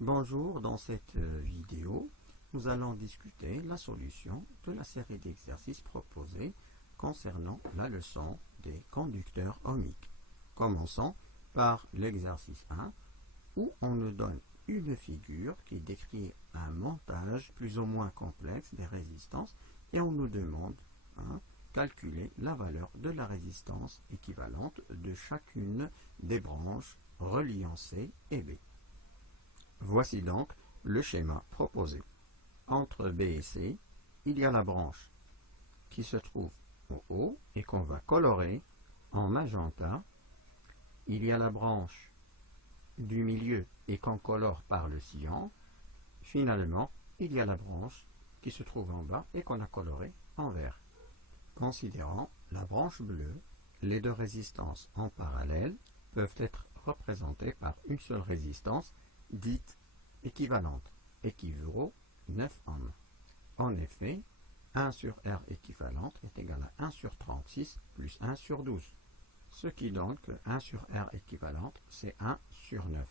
Bonjour, dans cette vidéo, nous allons discuter la solution de la série d'exercices proposés concernant la leçon des conducteurs ohmiques. Commençons par l'exercice 1, où on nous donne une figure qui décrit un montage plus ou moins complexe des résistances et on nous demande calculer la valeur de la résistance équivalente de chacune des branches reliant C et B. Voici donc le schéma proposé. Entre B et C, il y a la branche qui se trouve au haut et qu'on va colorer en magenta. Il y a la branche du milieu et qu'on colore par le cyan. Finalement, il y a la branche qui se trouve en bas et qu'on a colorée en vert. Considérant la branche bleue, les deux résistances en parallèle peuvent être représentées par une seule résistance dite équivalente, équivaut 9 ohms. En effet, 1 sur R équivalente est égal à 1 sur 36 plus 1 sur 12, ce qui donne que 1 sur R équivalente, c'est 1 sur 9.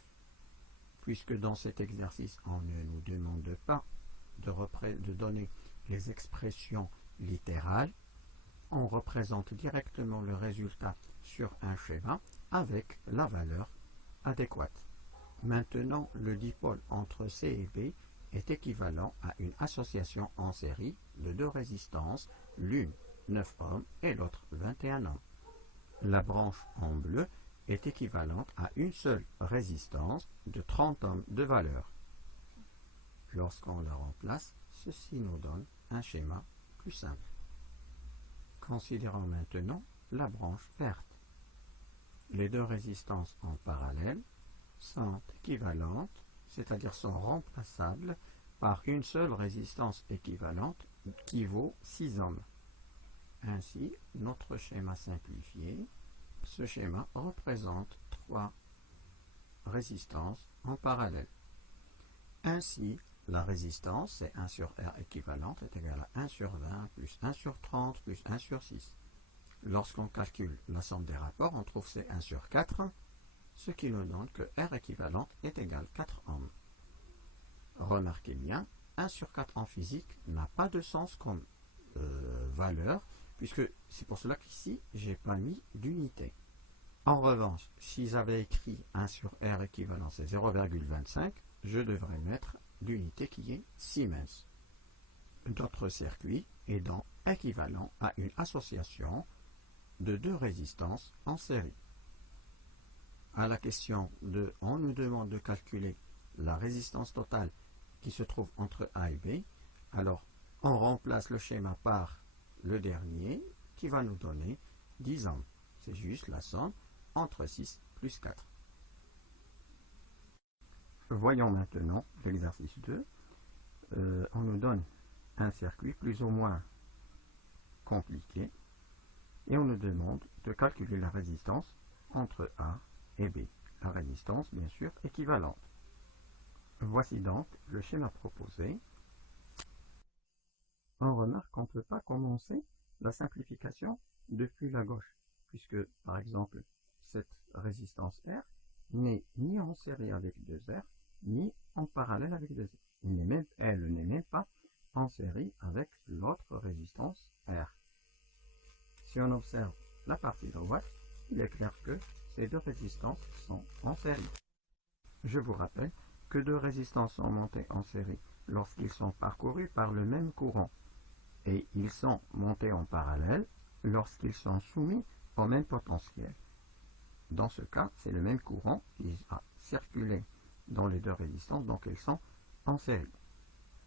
Puisque dans cet exercice, on ne nous demande pas de donner les expressions littérales, on représente directement le résultat sur un schéma avec la valeur adéquate. Maintenant, le dipôle entre C et B est équivalent à une association en série de deux résistances, l'une 9 ohms et l'autre 21 ohms. La branche en bleu est équivalente à une seule résistance de 30 ohms de valeur. Lorsqu'on la remplace, ceci nous donne un schéma plus simple. Considérons maintenant la branche verte. Les deux résistances en parallèle sont équivalentes, c'est-à-dire sont remplaçables par une seule résistance équivalente qui vaut 6 ohms. Ainsi, notre schéma simplifié, ce schéma représente 3 résistances en parallèle. Ainsi, la résistance, c'est 1 sur R équivalente, est égale à 1 sur 20 plus 1 sur 30 plus 1 sur 6. Lorsqu'on calcule la somme des rapports, on trouve C1 sur 4, ce qui nous donne que R équivalente est égal à 4 ohms. Remarquez bien, 1 sur 4 en physique n'a pas de sens comme valeur, puisque c'est pour cela qu'ici, je n'ai pas mis d'unité. En revanche, si j'avais écrit 1 sur R équivalent, c'est 0,25, je devrais mettre l'unité qui est Siemens. Notre circuit est donc équivalent à une association de deux résistances en série. À la question 2, on nous demande de calculer la résistance totale qui se trouve entre A et B. Alors, on remplace le schéma par le dernier qui va nous donner 10 ohms. C'est juste la somme entre 6 plus 4. Voyons maintenant l'exercice 2. On nous donne un circuit plus ou moins compliqué et on nous demande de calculer la résistance entre A et B. La résistance, bien sûr, équivalente. Voici donc le schéma proposé. On remarque qu'on ne peut pas commencer la simplification depuis la gauche, puisque, par exemple, cette résistance R n'est ni en série avec 2R, ni en parallèle avec 2R. Elle n'est même pas en série avec l'autre résistance R. Si on observe la partie droite, il est clair que ces deux résistances sont en série. Je vous rappelle que deux résistances sont montées en série lorsqu'ils sont parcourus par le même courant, et ils sont montés en parallèle lorsqu'ils sont soumis au même potentiel. Dans ce cas, c'est le même courant qui a circulé dans les deux résistances, donc elles sont en série.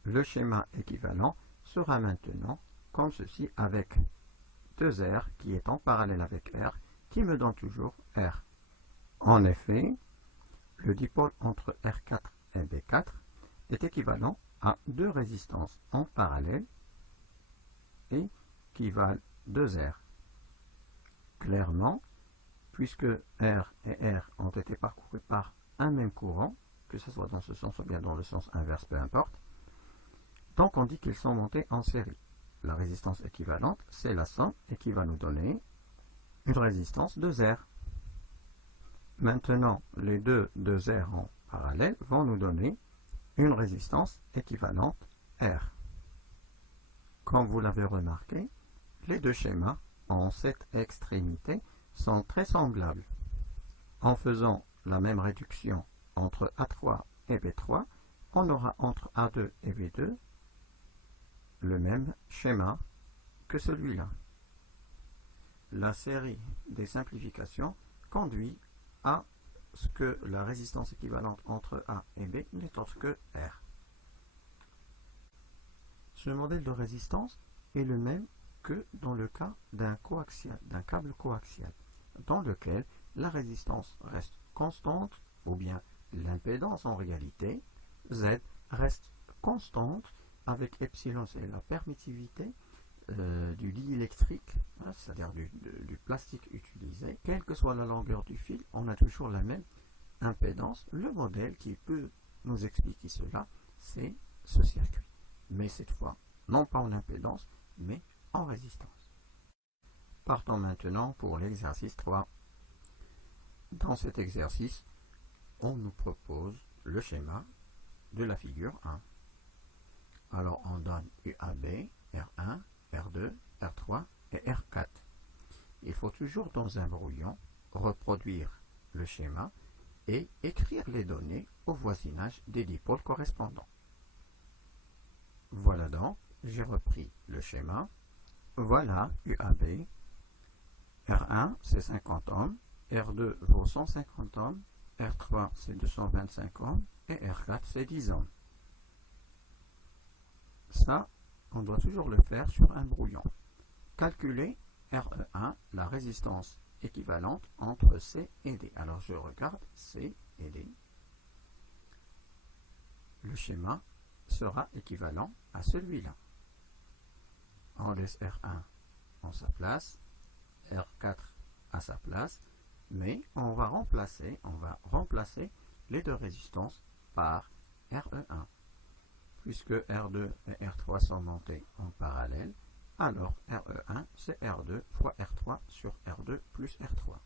Le schéma équivalent sera maintenant comme ceci avec 2R qui est en parallèle avec R, qui me donne toujours R. En effet, le dipôle entre R4 et B4 est équivalent à deux résistances en parallèle et qui valent 2R. Clairement, puisque R et R ont été parcourus par un même courant, que ce soit dans ce sens ou bien dans le sens inverse, peu importe, donc on dit qu'ils sont montés en série. La résistance équivalente, c'est la somme et qui va nous donner une résistance 2R. Maintenant, les deux 2R en parallèle vont nous donner une résistance équivalente R. Comme vous l'avez remarqué, les deux schémas en cette extrémité sont très semblables. En faisant la même réduction entre A3 et B3, on aura entre A2 et B2 le même schéma que celui-là. La série des simplifications conduit à ce que la résistance équivalente entre A et B n'est autre que R. Ce modèle de résistance est le même que dans le cas d'un câble coaxial, dans lequel la résistance reste constante, ou bien l'impédance en réalité, Z reste constante avec epsilon, c'est la permittivité du diélectrique, c'est-à-dire du plastique utilisé. Quelle que soit la longueur du fil, on a toujours la même impédance. Le modèle qui peut nous expliquer cela, c'est ce circuit. Mais cette fois, non pas en impédance, mais en résistance. Partons maintenant pour l'exercice 3. Dans cet exercice, on nous propose le schéma de la figure 1. Alors on donne UAB, R1, R2, R3 et R4. Il faut toujours dans un brouillon reproduire le schéma et écrire les données au voisinage des dipôles correspondants. Voilà donc, j'ai repris le schéma. Voilà UAB. R1 c'est 50 ohms, R2 vaut 150 ohms, R3 c'est 225 ohms et R4 c'est 10 ohms. Ça, on doit toujours le faire sur un brouillon. Calculer RE1, la résistance équivalente entre C et D. Alors je regarde C et D. Le schéma sera équivalent à celui-là. On laisse R1 en sa place, R4 à sa place, mais on va remplacer les deux résistances par RE1. Puisque R2 et R3 sont montés en parallèle, alors RE1 c'est R2 fois R3 sur R2 plus R3.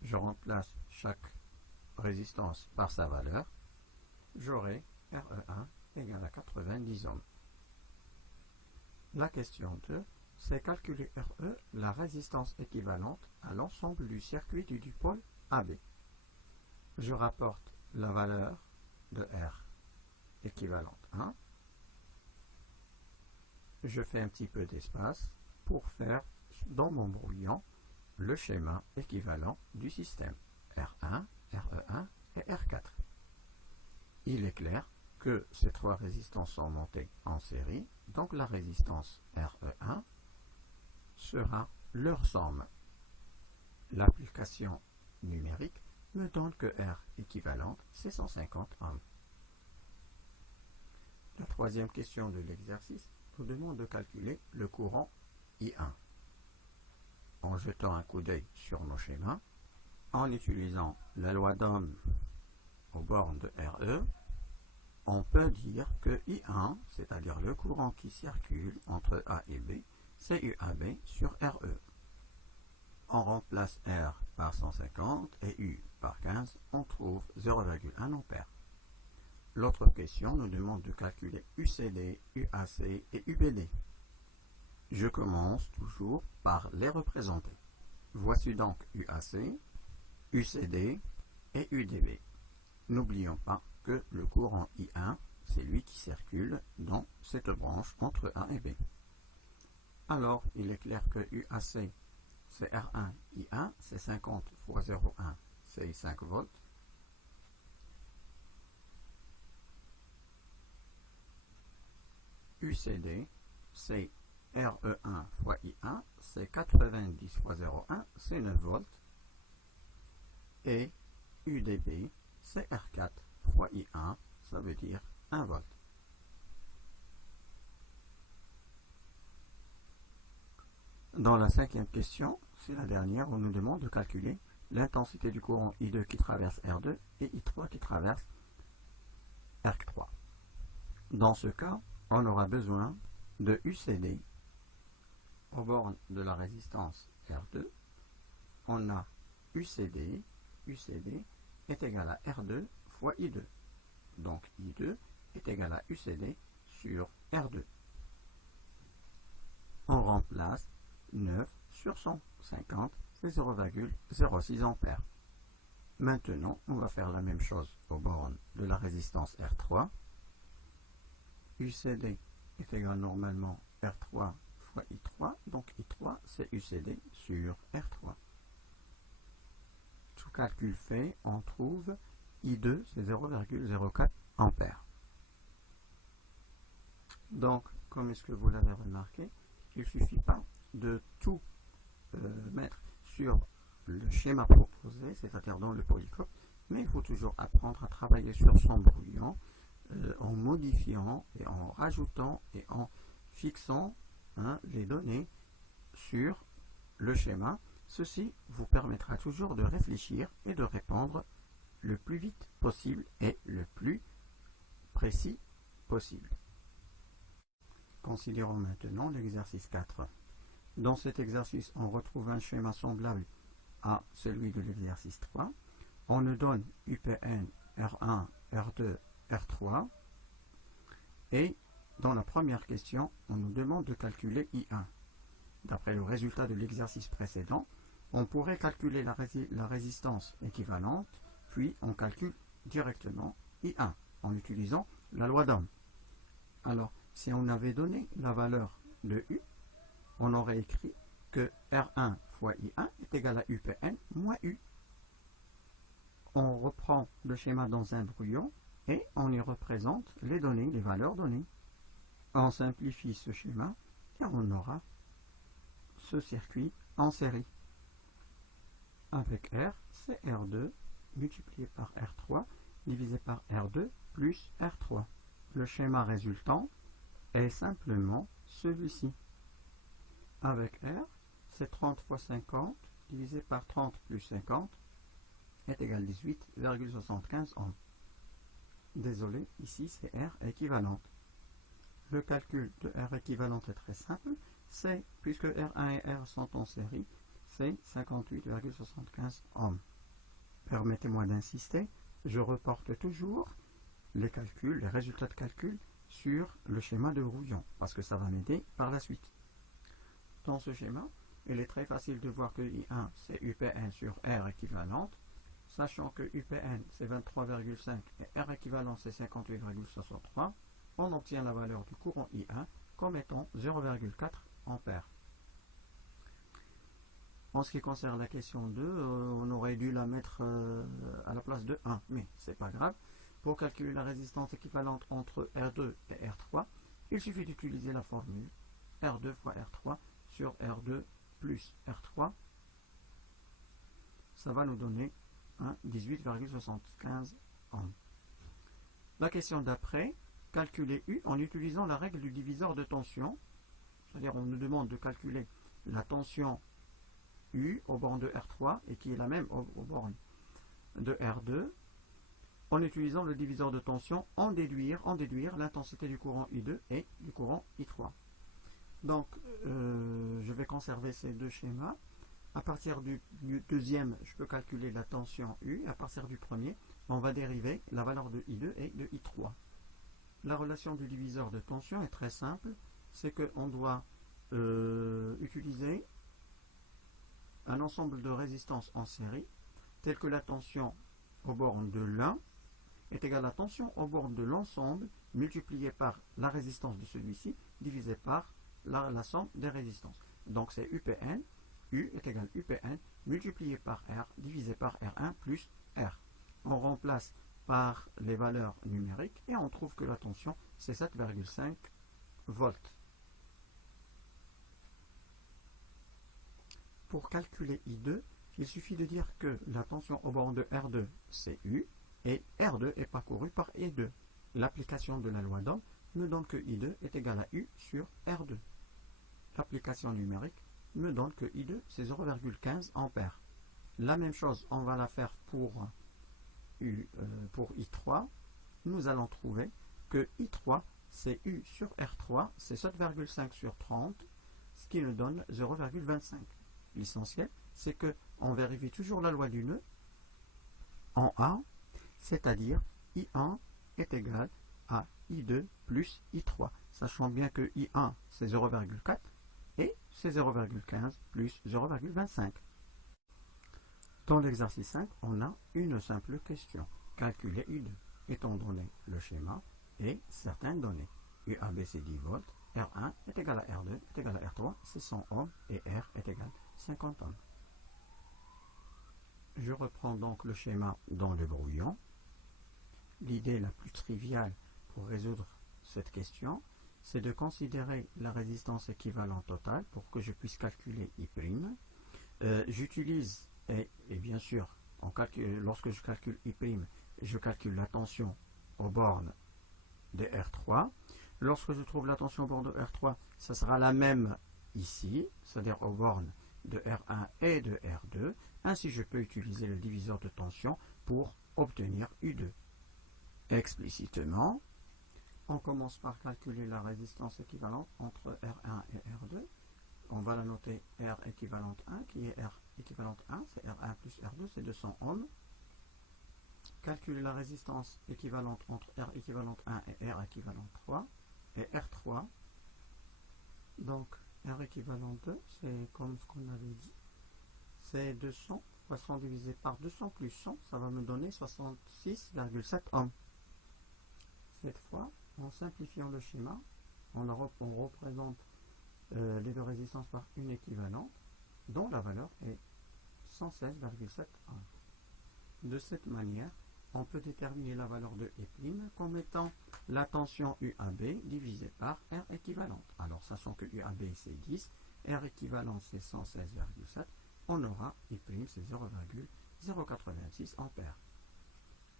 Je remplace chaque résistance par sa valeur. J'aurai RE1 égale à 90 ohms. La question 2, c'est calculer RE, la résistance équivalente à l'ensemble du circuit du dipôle AB. Je rapporte la valeur de R équivalente 1. Je fais un petit peu d'espace pour faire dans mon brouillon le schéma équivalent du système R1, RE1 et R4. Il est clair que ces trois résistances sont montées en série, donc la résistance RE1 sera leur somme. L'application numérique me donne que R équivalente c'est 150 ohms. La troisième question de l'exercice nous demande de calculer le courant I1. En jetant un coup d'œil sur nos schémas, en utilisant la loi d'Ohm aux bornes de RE, on peut dire que I1, c'est-à-dire le courant qui circule entre A et B, c'est UAB sur RE. On remplace R par 150 et U par 15, on trouve 0,1 ampère. L'autre question nous demande de calculer UCD, UAC et UBD. Je commence toujours par les représenter. Voici donc UAC, UCD et UDB. N'oublions pas que le courant I1, c'est lui qui circule dans cette branche entre A et B. Alors, il est clair que UAC, c'est R1, I1, c'est 50 fois 0,1, c'est 5 volts. UCD, c'est RE1 fois I1, c'est 90 fois 0,1, c'est 9 volts. Et UDB, c'est R4 fois I1, ça veut dire 1 volt. Dans la cinquième question, c'est la dernière, on nous demande de calculer l'intensité du courant I2 qui traverse R2 et I3 qui traverse R3. Dans ce cas, on aura besoin de UCD aux bornes de la résistance R2. On a UCD est égal à R2 fois I2. donc I2, est égal à UCD sur R2. On remplace 9 sur 150, c'est 0,06 ampères. Maintenant, on va faire la même chose aux bornes de la résistance R3. UCD est égal normalement R3 fois I3, donc I3 c'est UCD sur R3. Tout calcul fait, on trouve I2 c'est 0,04 ampères. Donc, comme est-ce que vous l'avez remarqué, il ne suffit pas de tout mettre sur le schéma proposé, c'est-à-dire dans le polycope, mais il faut toujours apprendre à travailler sur son brouillon en modifiant et en rajoutant et en fixant les données sur le schéma. Ceci vous permettra toujours de réfléchir et de répondre le plus vite possible et le plus précis possible. Considérons maintenant l'exercice 4. Dans cet exercice, on retrouve un schéma semblable à celui de l'exercice 3. On nous donne UPN, R1, R2, R3. Et dans la première question, on nous demande de calculer I1. D'après le résultat de l'exercice précédent, on pourrait calculer la résistance équivalente, puis on calcule directement I1 en utilisant la loi d'Ohm. Alors, si on avait donné la valeur de U, on aurait écrit que R1 fois I1 est égal à UPN moins U. On reprend le schéma dans un brouillon et on y représente les données, les valeurs données. On simplifie ce schéma et on aura ce circuit en série. Avec R, c'est R2 multiplié par R3 divisé par R2 plus R3. Le schéma résultant est simplement celui-ci. Avec R, c'est 30 fois 50 divisé par 30 plus 50 est égal à 18,75 ohms. Désolé, ici c'est R équivalente. Le calcul de R équivalente est très simple. C'est, puisque R1 et R sont en série, c'est 58,75 ohms. Permettez-moi d'insister, je reporte toujours les calculs, les résultats de calcul sur le schéma de brouillon, parce que ça va m'aider par la suite. Dans ce schéma, il est très facile de voir que I1 c'est UPN sur R équivalente, sachant que UPN c'est 23,5 et R équivalent c'est 58,63, on obtient la valeur du courant I1 comme étant 0,4 ampères. En ce qui concerne la question 2, on aurait dû la mettre à la place de 1, mais c'est pas grave. Pour calculer la résistance équivalente entre R2 et R3, il suffit d'utiliser la formule R2 fois R3 sur R2 plus R3. Ça va nous donner 18,75 ohms. La question d'après, calculer U en utilisant la règle du diviseur de tension. C'est-à-dire on nous demande de calculer la tension U aux bornes de R3 et qui est la même aux bornes de R2 en utilisant le diviseur de tension en déduire l'intensité du courant I2 et du courant I3. Donc je vais conserver ces deux schémas. À partir du deuxième, je peux calculer la tension U. À partir du premier, on va dériver la valeur de I2 et de I3. La relation du diviseur de tension est très simple. C'est qu'on doit utiliser un ensemble de résistances en série, telles que la tension aux bornes de l'un est égale à la tension aux bornes de l'ensemble multipliée par la résistance de celui-ci divisé par la somme des résistances. Donc c'est UPN, U est égal à UPN multiplié par R divisé par R1 plus R. On remplace par les valeurs numériques et on trouve que la tension c'est 7,5 volts. Pour calculer I2, il suffit de dire que la tension aux bornes de R2 c'est U et R2 est parcouru par I2. L'application de la loi d'Ohm me donne que I2 est égal à U sur R2. L'application numérique me donne que I2 c'est 0,15 ampères. La même chose, on va la faire pour I3. Nous allons trouver que I3 c'est U sur R3, c'est 7,5 sur 30, ce qui nous donne 0,25. L'essentiel, c'est qu'on vérifie toujours la loi du nœud en A, c'est-à-dire I1 est égal à I2 plus I3, sachant bien que I1 c'est 0,4 et c'est 0,15 plus 0,25. Dans l'exercice 5, on a une simple question. Calculer U2, étant donné le schéma et certaines données. UAB c'est 10 volts, R1 est égal à R2 est égal à R3, c'est 100 ohms et R est égal à 50 ohms. Je reprends donc le schéma dans le brouillon. L'idée la plus triviale pour résoudre cette question, c'est de considérer la résistance équivalente totale pour que je puisse calculer I'. J'utilise, et bien sûr, lorsque je calcule I', je calcule la tension aux bornes de R3. Lorsque je trouve la tension aux bornes de R3, ça sera la même ici, c'est-à-dire aux bornes de R1 et de R2. Ainsi, je peux utiliser le diviseur de tension pour obtenir U2. Explicitement, on commence par calculer la résistance équivalente entre R1 et R2. On va la noter R équivalente 1, qui est R équivalente 1, c'est R1 plus R2, c'est 200 ohms. Calculer la résistance équivalente entre R équivalente 1 et R équivalente 3, et R3. Donc, R équivalent 2, c'est comme ce qu'on avait dit, c'est 200, 300 divisé par 200 plus 100, ça va me donner 66,7 ohms. Cette fois, en simplifiant le schéma, on représente les deux résistances par une équivalente, dont la valeur est 116,7 ohms. De cette manière, on peut déterminer la valeur de I' comme étant la tension UAB divisée par R équivalente. Alors, sachant que UAB c'est 10, R équivalent c'est 116,7, on aura I' c'est 0,086 ampères.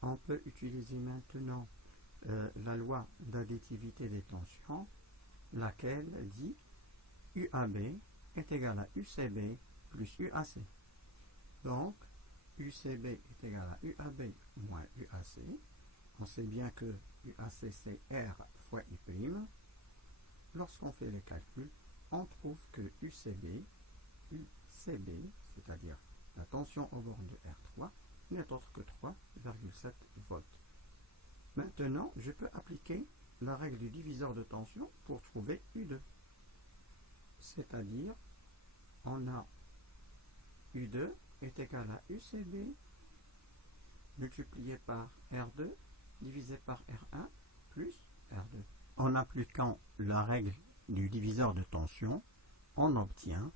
On peut utiliser maintenant la loi d'additivité des tensions, laquelle dit UAB est égal à UCB plus UAC. Donc, UCB est égal à UAB moins UAC. On sait bien que UAC c'est R fois I'. Lorsqu'on fait les calculs, on trouve que UCB, c'est-à-dire la tension aux bornes de R3, n'est autre que 3,7 volts. Maintenant, je peux appliquer la règle du diviseur de tension pour trouver U2. C'est-à-dire, on a U2 est égal à UCB multiplié par R2 divisé par R1 plus R2. En appliquant la règle du diviseur de tension, on obtient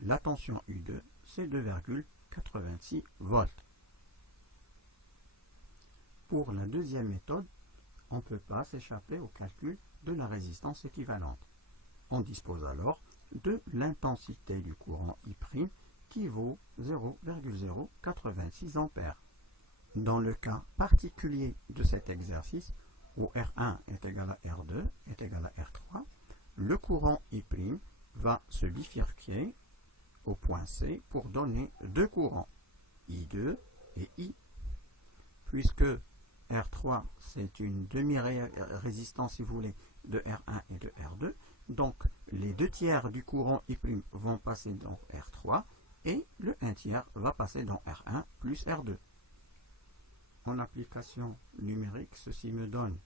la tension U2, c'est 2,86 volts. Pour la deuxième méthode, on ne peut pas s'échapper au calcul de la résistance équivalente. On dispose alors de l'intensité du courant I' qui vaut 0,086 ampères. Dans le cas particulier de cet exercice, où R1 est égal à R2 est égal à R3, le courant I' va se bifurquer au point C pour donner deux courants, I2 et I. Puisque R3 c'est une demi-résistance, si vous voulez, de R1 et de R2, donc les 2/3 du courant I' vont passer dans R3 et le 1/3 va passer dans R1 plus R2. En application numérique, ceci me donne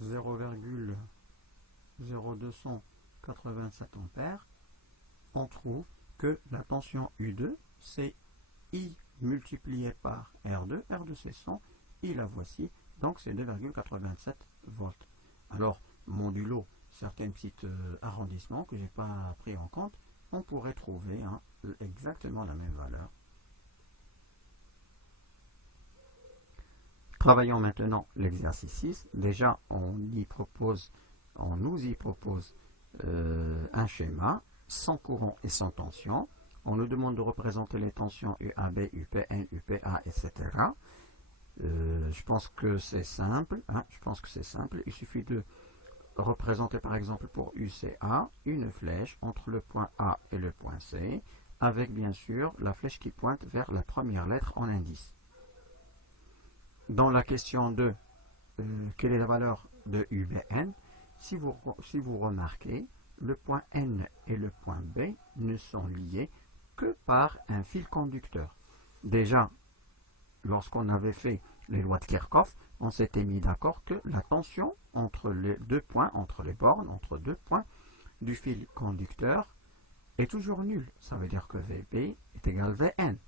0,0287 ampères. On trouve que la tension U2 c'est I multiplié par R2, R2 c'est 100, I la voici, donc c'est 2,87 volts. Alors, modulo certains petits arrondissements que je n'ai pas pris en compte, on pourrait trouver exactement la même valeur. Travaillons maintenant l'exercice 6. Déjà, on nous y propose un schéma sans courant et sans tension. On nous demande de représenter les tensions UAB, UPN, UPA, etc. Je pense que c'est simple. Il suffit de représenter par exemple pour UCA une flèche entre le point A et le point C, avec bien sûr la flèche qui pointe vers la première lettre en indice. Dans la question 2, quelle est la valeur de UBN? Si vous remarquez, le point N et le point B ne sont liés que par un fil conducteur. Déjà, lorsqu'on avait fait les lois de Kirchhoff, on s'était mis d'accord que la tension entre les deux points, entre les bornes, entre deux points du fil conducteur est toujours nulle. Ça veut dire que VB est égal à Vn.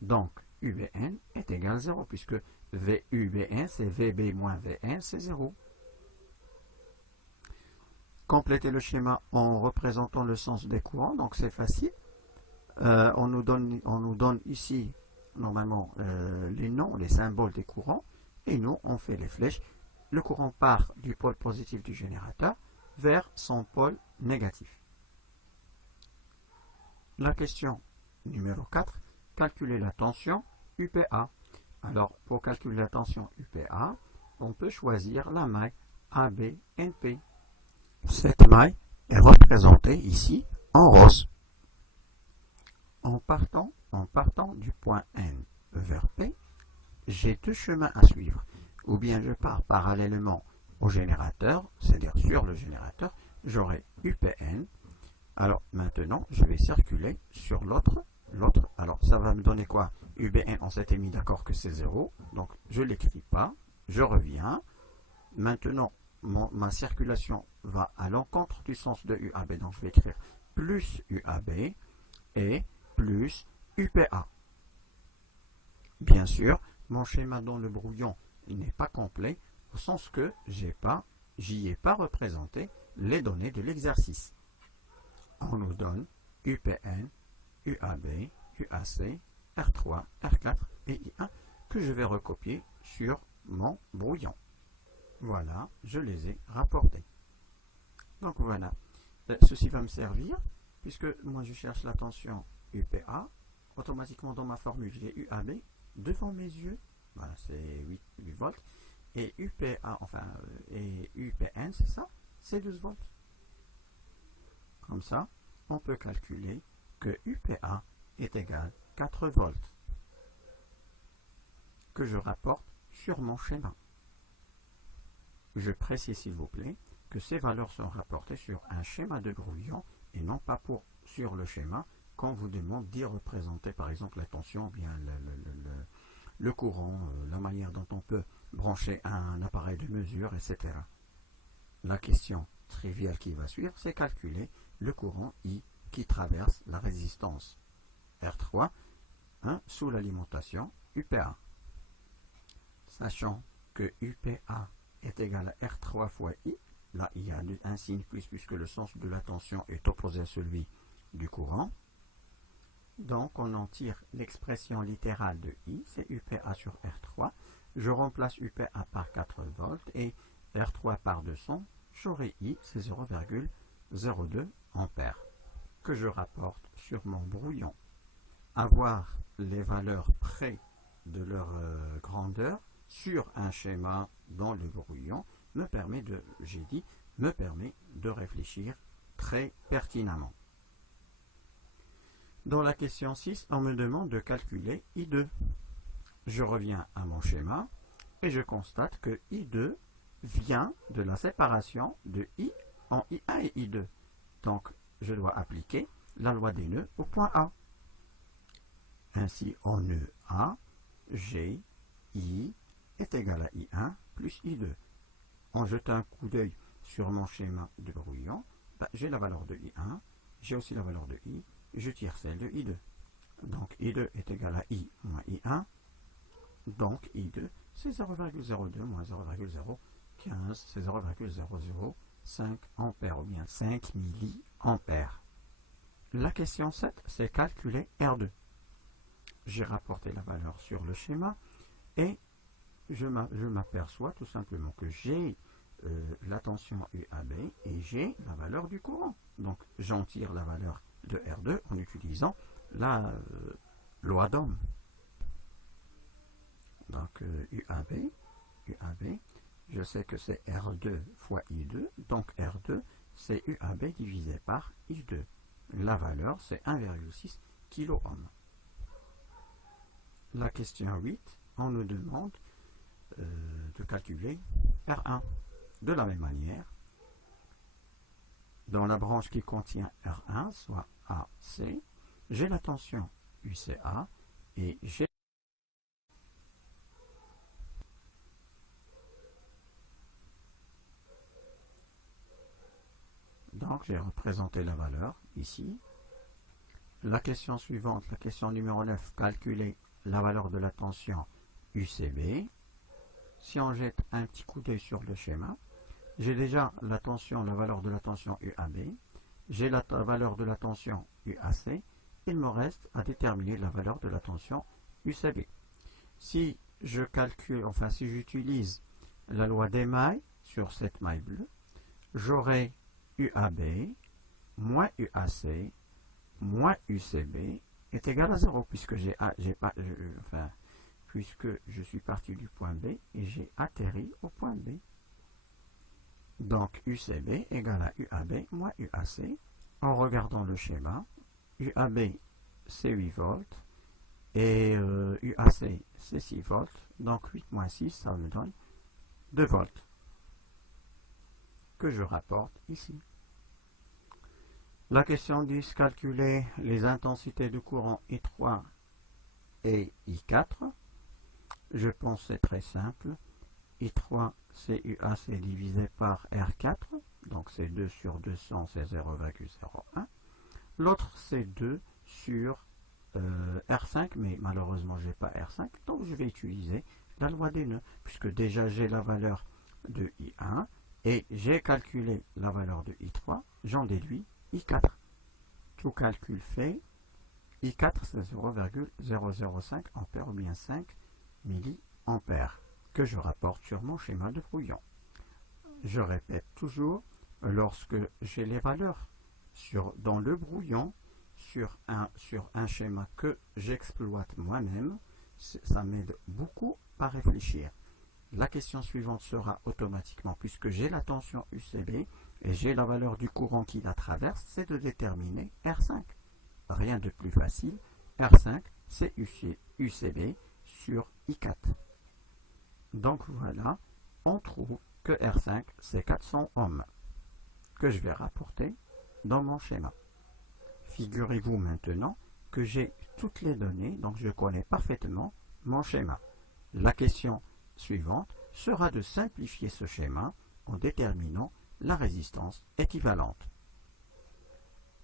Donc, UBN est égal à 0, puisque VUBN, c'est VB moins Vn, c'est 0. Compléter le schéma en représentant le sens des courants, donc c'est facile. On nous donne ici, normalement, les noms, les symboles des courants, et nous, on fait les flèches. Le courant part du pôle positif du générateur vers son pôle négatif. La question numéro 4, calculer la tension UPA. Alors, pour calculer la tension UPA, on peut choisir la maille ABNP. Cette maille est représentée ici en rose. En partant du point N vers P, j'ai deux chemins à suivre. Ou bien je pars parallèlement au générateur, c'est-à-dire sur le générateur, j'aurai UPN. Alors maintenant, je vais circuler sur l'autre. Alors ça va me donner quoi? UBN, on s'était mis d'accord que c'est 0, donc je ne l'écris pas, je reviens. Maintenant, ma circulation va à l'encontre du sens de UAB, donc je vais écrire plus UAB et plus UPA. Bien sûr, mon schéma dans le brouillon n'est pas complet, au sens que j'y ai pas représenté les données de l'exercice. On nous donne UPN, UAB, UAC, R3, R4 et I1 que je vais recopier sur mon brouillon. Voilà, je les ai rapportés. Donc voilà, ceci va me servir, puisque moi je cherche la tension UPA, automatiquement dans ma formule j'ai UAB devant mes yeux, voilà c'est 8 volts, et UPA, et UPN c'est ça, c'est 12 volts. Comme ça, on peut calculer que UPA est égal à 4 volts, que je rapporte sur mon schéma. Je précise s'il vous plaît que ces valeurs sont rapportées sur un schéma de brouillon et non pas sur le schéma qu'on vous demande d'y représenter par exemple la tension, bien le courant, la manière dont on peut brancher un appareil de mesure, etc. La question triviale qui va suivre, c'est calculer le courant I qui traverse la résistance R3 sous l'alimentation UPA. Sachant que UPA est égal à R3 fois I, là il y a un signe plus puisque le sens de la tension est opposé à celui du courant. Donc on en tire l'expression littérale de I, c'est UPA sur R3. Je remplace UPA par 4 volts et R3 par 200, j'aurai I, c'est 0,02 ampères que je rapporte sur mon brouillon. Avoir les valeurs près de leur grandeur sur un schéma dans le brouillon me permet de réfléchir très pertinemment. Dans la question 6, on me demande de calculer I2. Je reviens à mon schéma et je constate que I2 vient de la séparation de I en I1 et I2. Donc, je dois appliquer la loi des nœuds au point A. Ainsi, en nœud A, G, I est égal à I1 plus I2. En jetant un coup d'œil sur mon schéma de brouillon, j'ai la valeur de I1, j'ai aussi la valeur de I, je tire celle de I2. Donc I2 est égal à I moins I1, donc I2 c'est 0,02 moins 0,015, c'est 0,005 ampères ou bien 5 milliampères. La question 7, c'est calculer R2. J'ai rapporté la valeur sur le schéma et je m'aperçois tout simplement que j'ai la tension UAB et j'ai la valeur du courant. Donc j'en tire la valeur de R2 en utilisant la loi d'Ohm. Donc UAB, je sais que c'est R2 fois I2, donc R2 c'est UAB divisé par I2. La valeur c'est 1,6 kΩ. La question 8, on nous demande de calculer R1. De la même manière, dans la branche qui contient R1, soit AC, j'ai la tension UCA et j'ai Donc j'ai représenté la valeur ici. La question suivante, la question numéro 9, calculer la valeur de la tension UCB. Si on jette un petit coup d'œil sur le schéma, j'ai déjà la tension, la valeur de la tension UAB, j'ai la valeur de la tension UAC, il me reste à déterminer la valeur de la tension UCB. Si je calcule, enfin si j'utilise la loi des mailles sur cette maille bleue, j'aurai UAB moins UAC moins UCB est égal à 0 puisque puisque je suis parti du point B et j'ai atterri au point B. Donc UCB égale à UAB moins UAC. En regardant le schéma, UAB c'est 8 volts et UAC c'est 6 volts. Donc 8 moins 6, ça me donne 2 volts que je rapporte ici. La question dit calculer les intensités de courant I3 et I4. Je pense que c'est très simple. I3 c'est UAC divisé par R4, donc c'est 2 sur 200, c'est 0,01. L'autre c'est 2 sur R5, mais malheureusement je n'ai pas R5, donc je vais utiliser la loi des nœuds, puisque déjà j'ai la valeur de I1 et j'ai calculé la valeur de I3, j'en déduis I4. Tout calcul fait, I4 c'est 0,005 ampères ou bien 5 milliampères que je rapporte sur mon schéma de brouillon. Je répète toujours, lorsque j'ai les valeurs dans le brouillon, sur un schéma que j'exploite moi-même, ça m'aide beaucoup à réfléchir. La question suivante sera automatiquement, puisque j'ai la tension UCB et j'ai la valeur du courant qui la traverse, c'est de déterminer R5. Rien de plus facile, R5 c'est UCB sur I4. Donc voilà, on trouve que R5 c'est 400 ohms, que je vais rapporter dans mon schéma. Figurez-vous maintenant que j'ai toutes les données, donc je connais parfaitement mon schéma. La question suivante sera de simplifier ce schéma en déterminant la résistance équivalente.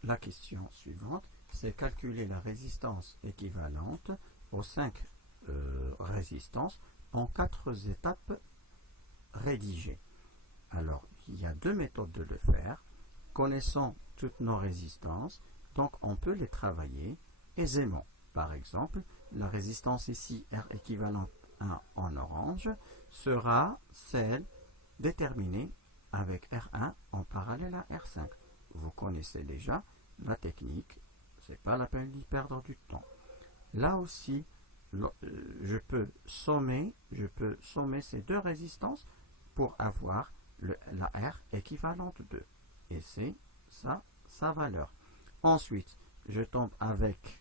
La question suivante, c'est calculer la résistance équivalente aux 5 résistances en 4 étapes rédigées. Alors, il y a 2 méthodes de le faire. Connaissant toutes nos résistances, donc on peut les travailler aisément. Par exemple, la résistance ici, R équivalente 1 en orange, sera celle déterminée avec R1 en parallèle à R5. Vous connaissez déjà la technique, c'est pas la peine d'y perdre du temps. Là aussi, je peux sommer ces 2 résistances pour avoir la R équivalente 2. Et c'est ça, sa valeur. Ensuite, je tombe avec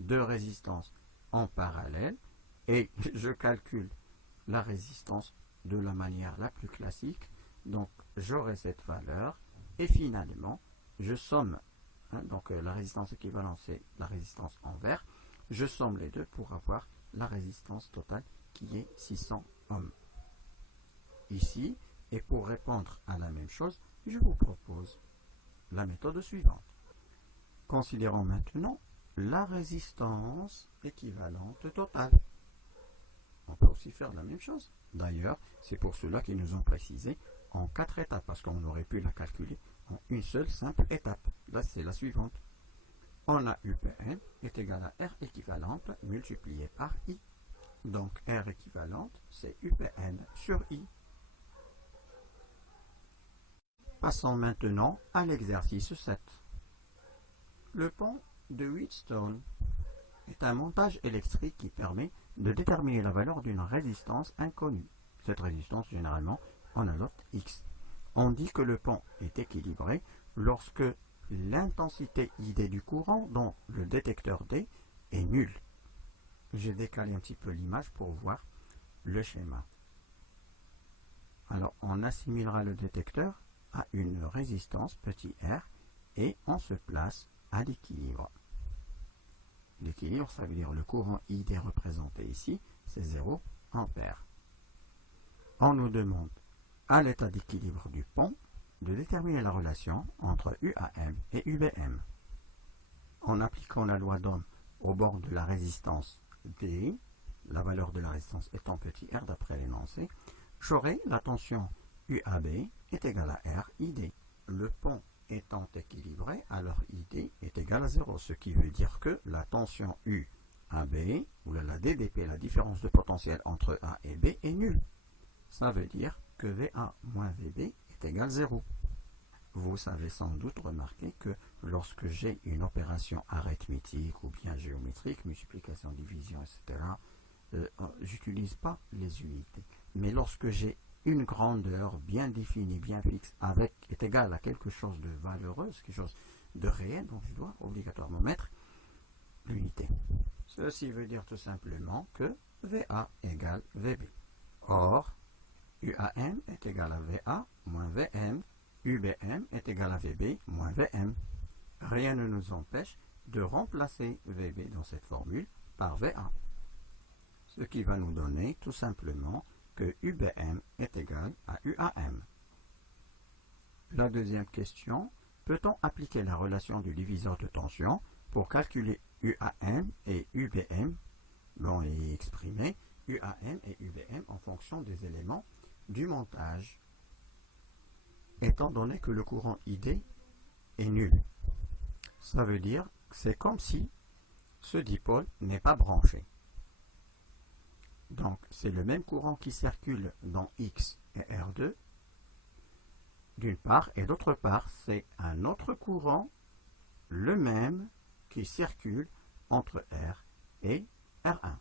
2 résistances en parallèle et je calcule la résistance de la manière la plus classique. Donc, j'aurai cette valeur et finalement, je somme. Donc, la résistance équivalente, c'est la résistance en vert. Je somme les deux pour avoir la résistance totale qui est 600 ohms. Ici, et pour répondre à la même chose, je vous propose la méthode suivante. Considérons maintenant la résistance équivalente totale. On peut aussi faire la même chose. D'ailleurs, c'est pour cela qu'ils nous ont précisé en 4 étapes, parce qu'on aurait pu la calculer en une seule simple étape. Là, c'est la suivante. On a UPN est égal à R équivalente multiplié par I. Donc, R équivalente, c'est UPN sur I. Passons maintenant à l'exercice 7. Le pont de Wheatstone est un montage électrique qui permet de déterminer la valeur d'une résistance inconnue. Cette résistance, généralement, on a note X. On dit que le pont est équilibré lorsque l'intensité ID du courant dans le détecteur D est nulle. J'ai décalé un petit peu l'image pour voir le schéma. Alors, on assimilera le détecteur à une résistance petit r et on se place à l'équilibre. L'équilibre, ça veut dire le courant ID représenté ici, c'est 0 ampères. On nous demande à l'état d'équilibre du pont de déterminer la relation entre UAM et UBM. En appliquant la loi d'Ohm au bord de la résistance D, la valeur de la résistance étant petit r d'après l'énoncé, j'aurai la tension UAB est égale à R ID. Le pont étant équilibré, alors ID est égal à 0, ce qui veut dire que la tension UAB, ou la DDP, la différence de potentiel entre A et B, est nulle. Ça veut dire que VA moins VB est égal à 0. Vous savez sans doute remarquer que lorsque j'ai une opération arithmétique ou bien géométrique, multiplication, division, etc., j'utilise pas les unités. Mais lorsque j'ai une grandeur bien définie, bien fixe, est égale à quelque chose de valeureux, quelque chose de réel, donc je dois obligatoirement mettre l'unité. Ceci veut dire tout simplement que VA égale VB. Or, UAM est égal à VA moins VM, UBM est égal à VB moins VM. Rien ne nous empêche de remplacer VB dans cette formule par VA. Ce qui va nous donner tout simplement que UBM est égal à UAM. La deuxième question, peut-on appliquer la relation du diviseur de tension pour calculer UAM et UBM, et exprimer UAM et UBM en fonction des éléments du montage, étant donné que le courant ID est nul. Ça veut dire que c'est comme si ce dipôle n'est pas branché. Donc, c'est le même courant qui circule dans X et R2, d'une part, et d'autre part, c'est un autre courant, le même, qui circule entre R et R1.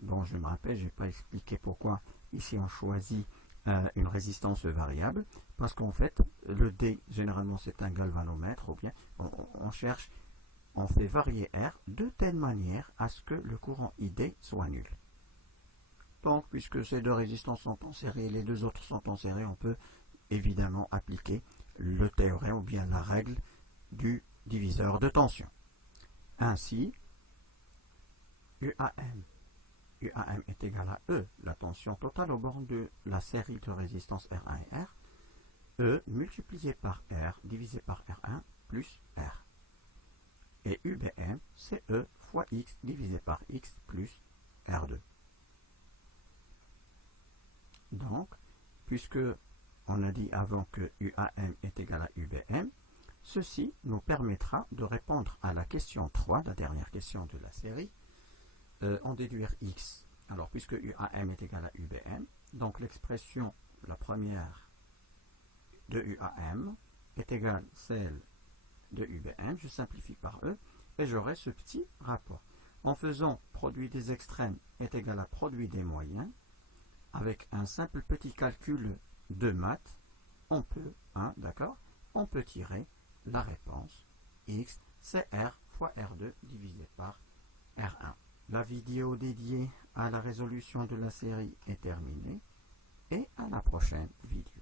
Bon, je me rappelle, je n'ai pas expliqué pourquoi ici on choisit une résistance variable, parce qu'en fait, le D, généralement, c'est un galvanomètre, ou bien on fait varier R de telle manière à ce que le courant ID soit nul. Donc, puisque ces deux résistances sont en série et les deux autres sont en série, on peut évidemment appliquer le théorème ou bien la règle du diviseur de tension. Ainsi, UAM est égal à E, la tension totale au bord de la série de résistances R1 et R, E multiplié par R divisé par R1 plus R. Et UBM, c'est E fois X divisé par X plus R2. Donc, puisque on a dit avant que UAM est égal à UBM, ceci nous permettra de répondre à la question 3, la dernière question de la série, en déduire X. Alors, puisque UAM est égal à UBM, donc l'expression, la première de UAM est égale à celle de UBM, je simplifie par E, et j'aurai ce petit rapport. En faisant produit des extrêmes est égal à produit des moyens, avec un simple petit calcul de maths, on peut tirer la réponse X, c'est R fois R2 divisé par R1. La vidéo dédiée à la résolution de la série est terminée et à la prochaine vidéo.